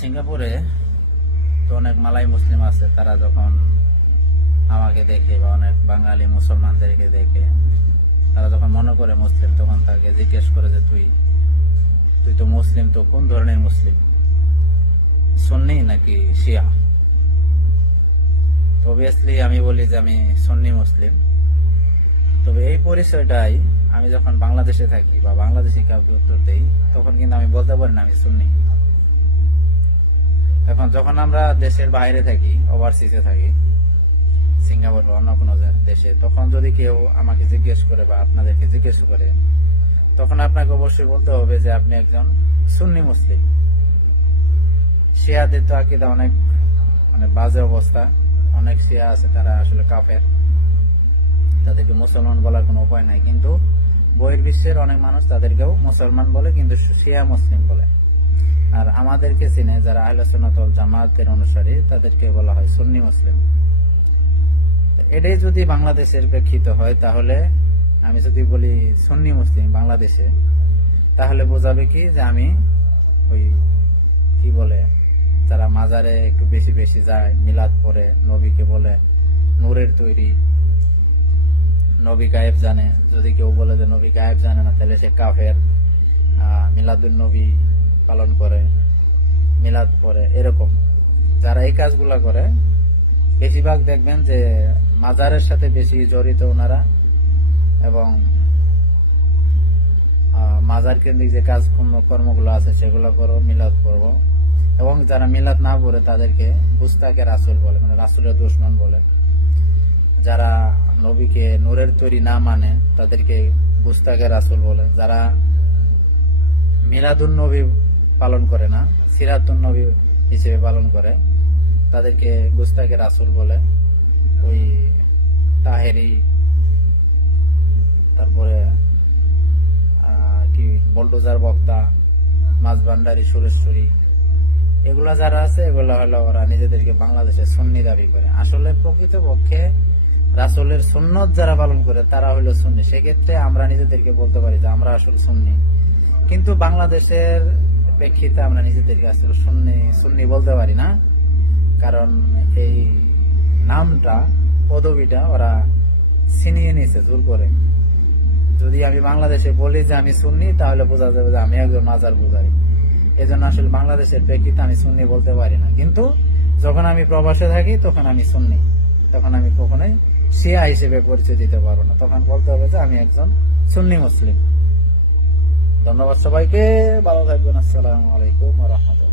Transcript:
সিঙ্গাপুরে তো অনেক মালাই মুসলিম আছে, তারা যখন আমাকে দেখে বা অনেক বাঙালি মুসলমানদেরকে দেখে তারা যখন মনে করে মুসলিম, তখন তাকে জিজ্ঞেস করে যে তুই তো মুসলিম, তো কোন ধরনের মুসলিম, সুন্নি নাকি শিয়া? তো অবভিয়াসলি আমি বলি যে আমি সুন্নি মুসলিম। তবে এই পরিচয়টাই আমি যখন বাংলাদেশে থাকি বা বাংলাদেশি কাউকে উত্তর দেই, তখন কিন্তু আমি বলতে পারি না আমি সুন্নি। এখন যখন আমরা দেশের বাইরে থাকি, ওভারসিজে থাকি, সিঙ্গাপুর বা অন্য কোনো দেশে, তখন যদি কেউ আমাকে জিজ্ঞেস করে বা আপনাদেরকে জিজ্ঞেস করে, তখন আপনাকে অবশ্যই বলতে হবে যে আপনি একজন সুন্নি মুসলিম। শিয়াদের তো আকীদা অনেক বাজে অবস্থা। অনেক শিয়া আছে তারা আসলে কাফের, তাদেরকে মুসলমান বলার কোনো উপায় নাই। কিন্তু বহির্বিশ্বের অনেক মানুষ তাদেরকেও মুসলমান বলে, কিন্তু শিয়া মুসলিম বলে। আর আমাদেরকে চিনে যারা আহলে সুন্নাত ওয়াল জামাতের অনুসারী, তাদেরকে বলা হয় সুন্নি মুসলিম। এটাই যদি বাংলাদেশের প্রেক্ষিত হয়, তাহলে আমি যদি বলি সুন্নি মুসলিম বাংলাদেশে, তাহলে বোঝাবে কি যে আমি ওই কি বলে যারা মাজারে একটু বেশি বেশি যায়, মিলাদ পড়ে, নবীকে বলে নূরের তৈরি, নবী গায়েব জানে। যদি কেউ বলে যে নবী গায়েব জানে না, তাহলে সে কাফের। মিলাদুন নবী পালন করে, মিলাদ পড়ে, এরকম যারা এই কাজগুলা করে, বেশিরভাগ দেখবেন যে মাজারের সাথে বেশি জড়িত ওনারা, এবং মাজার কেন্দ্রিক যে কাজ কর্মগুলো আছে সেগুলো করো, মিলাদ পড়বো। এবং যারা মিলাদ না পড়ে তাদেরকে গুস্তাকে রাসূল বলে, মানে রাসূলের দুশমন বলে। যারা নবীকে নূরের তৈরি না মানে তাদেরকে গুস্তাকে রাসূল বলে। যারা মিলাদুন নবী পালন করে না, সিরাতুন নবী হিসেবে পালন করে, তাদেরকে গুস্তাকে রাসূল বলে। ওই তাহেরি, তারপরে কি বল্ডোজার বক্তা, মাঝভান্ডারী, সুরেশ্বরী, এগুলা যারা আছে, এগুলা হলো ওরা নিজেদেরকে বাংলাদেশের সুন্নি দাবি করে। আসলে প্রকৃতপক্ষে রাসূলের সুন্নত যারা পালন করে তারা হলো সুন্নি। সেক্ষেত্রে আমরা নিজেদেরকে বলতে পারি যে আমরা আসলে সুন্নি, কিন্তু বাংলাদেশের প্রেক্ষিতে আমরা নিজেদেরকে আসলে সুন্নি বলতে পারি না। কারণ এই নামটা, পদবিটা ওরা ছিনিয়ে নিয়েছে জোর করে। যদি আমি বাংলাদেশে বলি যে আমি সুন্নি, তাহলে বোঝা যাবে যে আমি একজন মাজার পূজারী। এই জন্য আসলে বাংলাদেশের প্রেক্ষিতে আমি সুন্নি বলতে পারি না। কিন্তু যখন আমি প্রবাসে থাকি, তখন আমি সুন্নি, তখন আমি কখনোই শিয়া হিসেবে পরিচয় দিতে পারবো না। তখন বলতে হবে যে আমি একজন সুন্নি মুসলিম। ধন্যবাদ সবাইকে, ভালো থাকবেন। আসসালামু আলাইকুম ওয়া রাহমাতুল্লাহ।